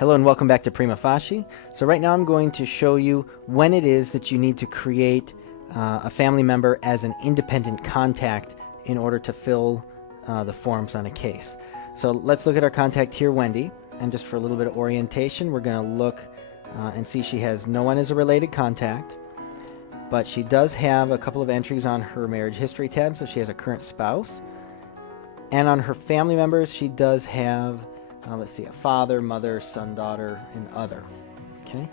Hello and welcome back to PrimaFacie. So right now I'm going to show you when it is that you need to create a family member as an independent contact in order to fill the forms on a case. So let's look at our contact here, Wendy, and just for a little bit of orientation, we're going to look and see she has no one as a related contact, but she does have a couple of entries on her marriage history tab, so she has a current spouse. And on her family members, she does have let's see, a father, mother, son, daughter, and other. Okay.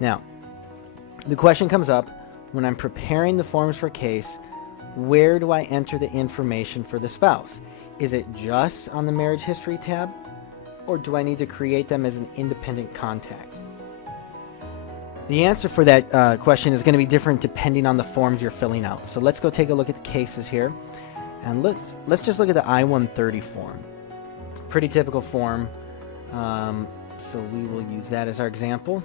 Now, the question comes up when I'm preparing the forms for a case, where do I enter the information for the spouse? Is it just on the marriage history tab, or do I need to create them as an independent contact? The answer for that question is going to be different depending on the forms you're filling out. So let's go take a look at the cases here, and let's just look at the I-130 form. Pretty typical form, so we will use that as our example.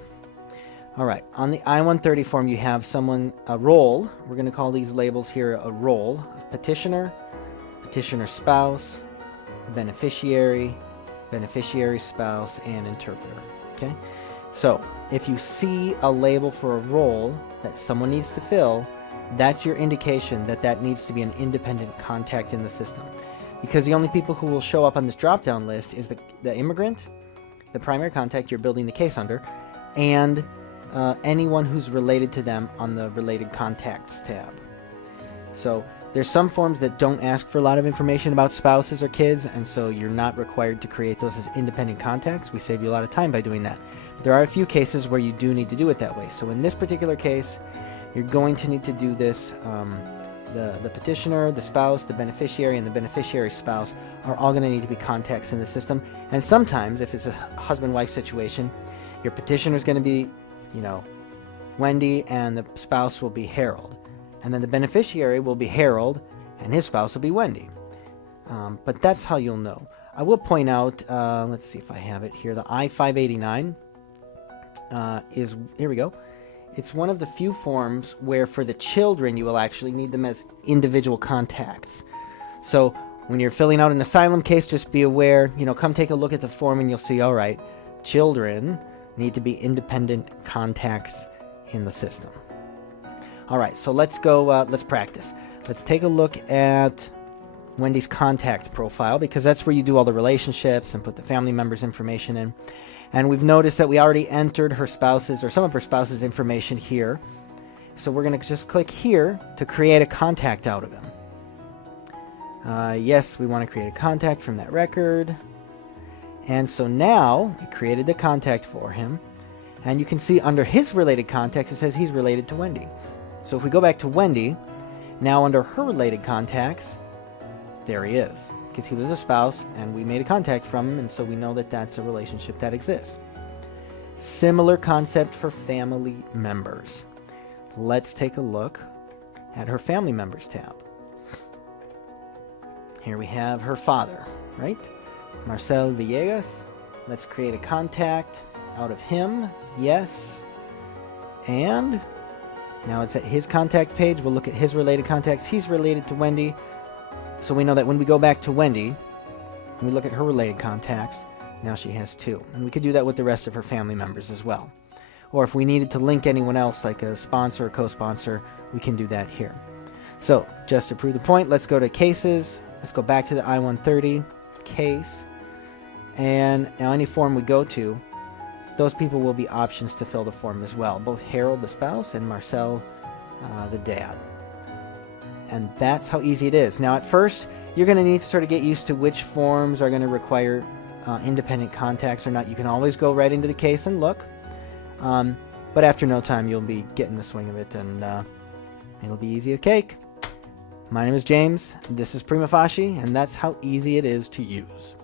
All right, on the I-130 form you have a role. We're going to call these labels here a role of petitioner, petitioner spouse, beneficiary, beneficiary spouse, and interpreter. Okay, so if you see a label for a role that someone needs to fill, that's your indication that that needs to be an independent contact in the system. Because the only people who will show up on this drop-down list is the immigrant, the primary contact you're building the case under, and anyone who's related to them on the Related Contacts tab. So there's some forms that don't ask for a lot of information about spouses or kids, and so you're not required to create those as independent contacts. We save you a lot of time by doing that. But there are a few cases where you do need to do it that way. So in this particular case, you're going to need to do this. The petitioner, the spouse, the beneficiary, and the beneficiary spouse are all going to need to be contacts in the system. And sometimes, if it's a husband-wife situation, your petitioner is going to be, Wendy, and the spouse will be Harold. And then the beneficiary will be Harold, and his spouse will be Wendy. But that's how you'll know. I will point out, let's see if I have it here, the I-589 here we go. It's one of the few forms where for the children you will actually need them as individual contacts. So when you're filling out an asylum case, just be aware, come take a look at the form and you'll see, all right, children need to be independent contacts in the system. All right, so let's go, let's practice. Let's take a look at Wendy's contact profile, because that's where you do all the relationships and put the family members' information in. And we've noticed that we already entered her spouse's or some of her spouse's information here. So we're going to just click here to create a contact out of him. Yes, we want to create a contact from that record. And so now we created the contact for him. And you can see under his related contacts, it says he's related to Wendy. So if we go back to Wendy, now under her related contacts, there he is. Because he was a spouse and we made a contact from him, and so we know that that's a relationship that exists. Similar concept for family members. Let's take a look at her family members tab. Here we have her father, right? Marcel Villegas. Let's create a contact out of him. Yes. And now it's at his contact page. We'll look at his related contacts. He's related to Wendy. So we know that when we go back to Wendy, and we look at her related contacts, now she has two. And we could do that with the rest of her family members as well. Or if we needed to link anyone else, like a sponsor or co-sponsor, we can do that here. So just to prove the point, let's go to cases. Let's go back to the I-130 case. And now any form we go to, those people will be options to fill the form as well. Both Harold, the spouse, and Marcel, the dad. And that's how easy it is. Now at first, you're going to need to sort of get used to which forms are going to require independent contacts or not. You can always go right into the case and look. But after no time, you'll be getting the swing of it, and it'll be easy as cake. My name is James. This is PrimaFacie, and that's how easy it is to use.